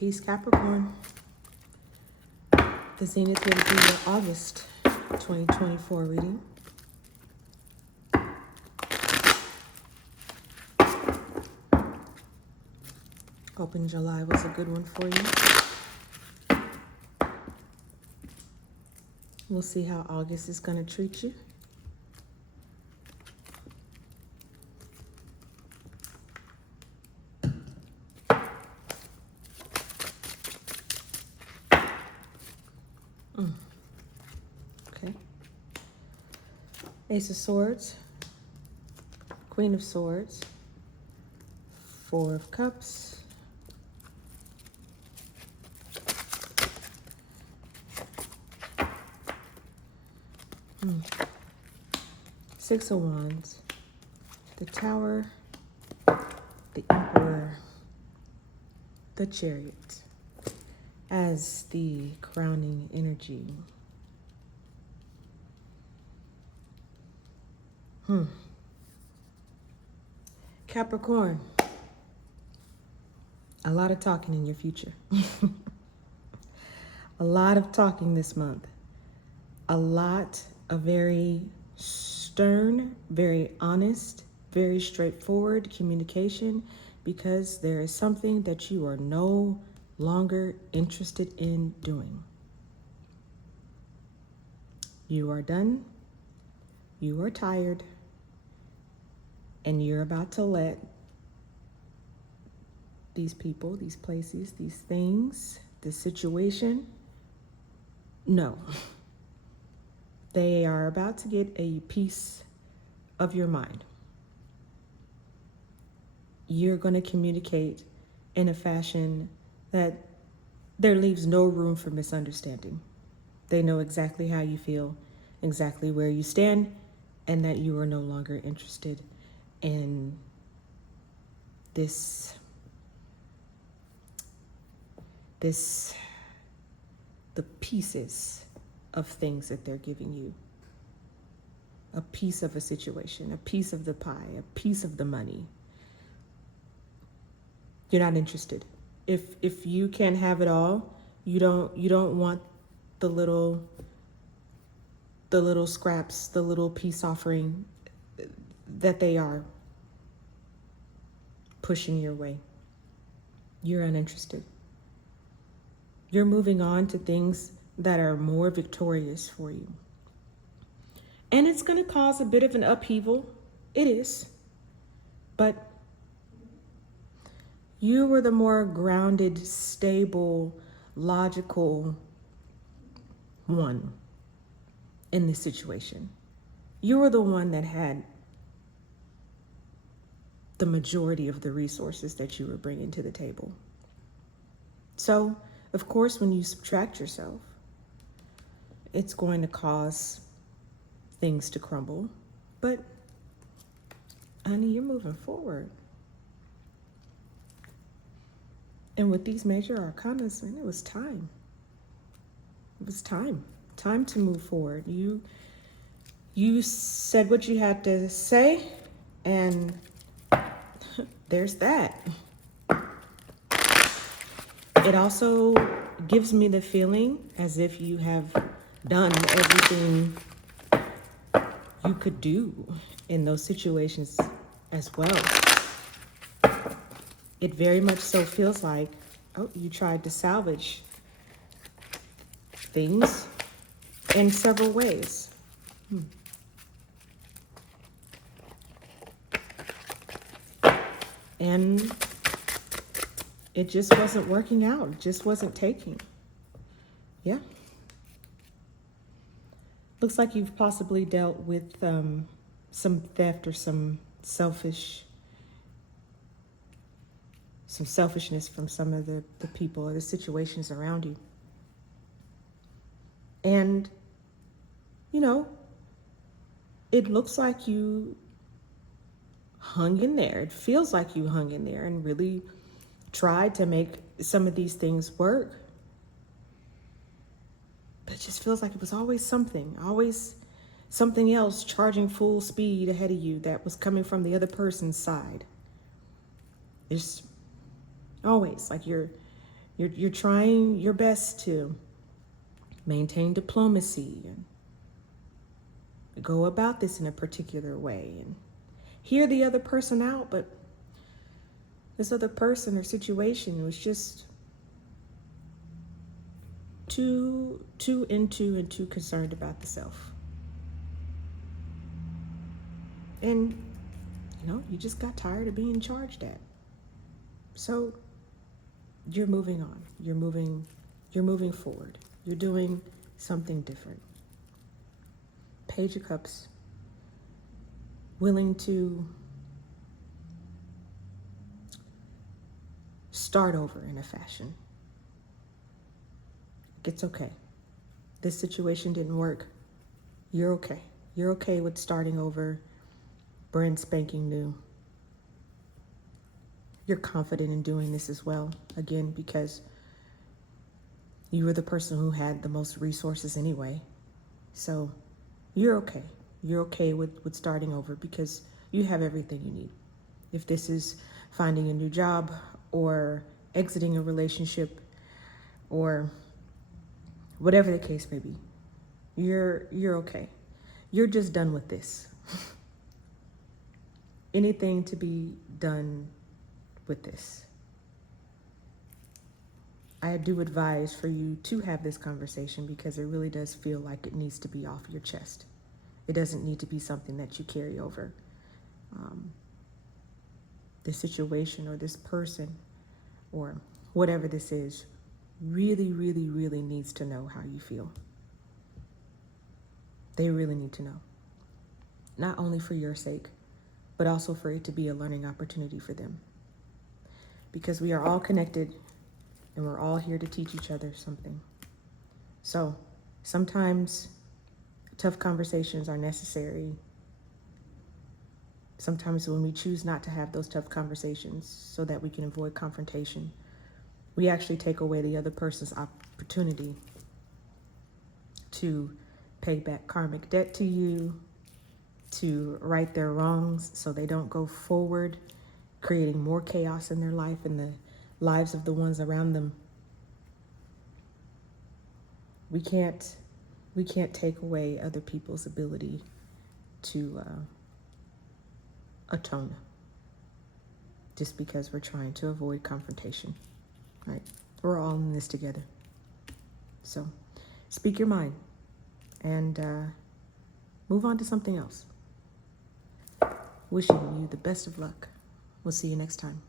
Peace, Capricorn. The Zenith here to be your August 2024 reading. Hoping July was a good one for you. We'll see how August is going to treat you. Okay. Ace of Swords, Queen of Swords, Four of Cups, Six of Wands, the Tower, the Emperor, the Chariot as the crowning energy. Capricorn, a lot of talking in your future. A lot of talking this month. A lot of very stern, very honest, very straightforward communication, because there is something that you are no longer interested in doing. You are done. You are tired. And you're about to let these people, these places, these things, this situation, no. They are about to get a piece of your mind. You're going to communicate in a fashion that there leaves no room for misunderstanding. They know exactly how you feel, exactly where you stand, and that you are no longer interested in the pieces of things that they're giving you. A piece of a situation, a piece of the pie, a piece of the money. You're not interested. If you can't have it all, you don't want the little scraps, the little peace offering that they are pushing your way. You're uninterested. You're moving on to things that are more victorious for you. And it's going to cause a bit of an upheaval. It is. But you were the more grounded, stable, logical one in this situation. You were the one that had the majority of the resources that you were bringing to the table. So, of course, when you subtract yourself, it's going to cause things to crumble. But, honey, you're moving forward. And with these major arcanas, man, it was time. It was time. Time to move forward. You said what you had to say, and there's that. It also gives me the feeling as if you have done everything you could do in those situations as well. It very much so feels like, you tried to salvage things in several ways. And it just wasn't working out. It just wasn't taking. Yeah. Looks like you've possibly dealt with some theft or some selfishness from some of the people or the situations around you. And, it looks like you hung in there. It feels like you hung in there and really tried to make some of these things work. But it just feels like it was always something else charging full speed ahead of you that was coming from the other person's side. It's always like you're You're trying your best to maintain diplomacy and go about this in a particular way and hear the other person out, but this other person or situation was just too into and too concerned about the self. And you just got tired of being charged at. So you're moving on. You're moving forward. You're doing something different. Page of Cups, willing to start over in a fashion. It's okay. This situation didn't work. You're okay. You're okay with starting over, brand spanking new. You're confident in doing this as well, again, because you were the person who had the most resources anyway. So you're okay. You're okay with starting over because you have everything you need. If this is finding a new job or exiting a relationship or whatever the case may be, you're okay. You're just done with this. Anything to be done with this. I do advise for you to have this conversation because it really does feel like it needs to be off your chest. It doesn't need to be something that you carry over. The situation or this person or whatever this is really, really, really needs to know how you feel. They really need to know. Not only for your sake, but also for it to be a learning opportunity for them. Because we are all connected and we're all here to teach each other something. So sometimes tough conversations are necessary. Sometimes when we choose not to have those tough conversations so that we can avoid confrontation, we actually take away the other person's opportunity to pay back karmic debt to you, to right their wrongs so they don't go forward, creating more chaos in their life and the lives of the ones around them. We can't take away other people's ability to atone just because we're trying to avoid confrontation, right? We're all in this together. So speak your mind and move on to something else. Wishing you the best of luck. We'll see you next time.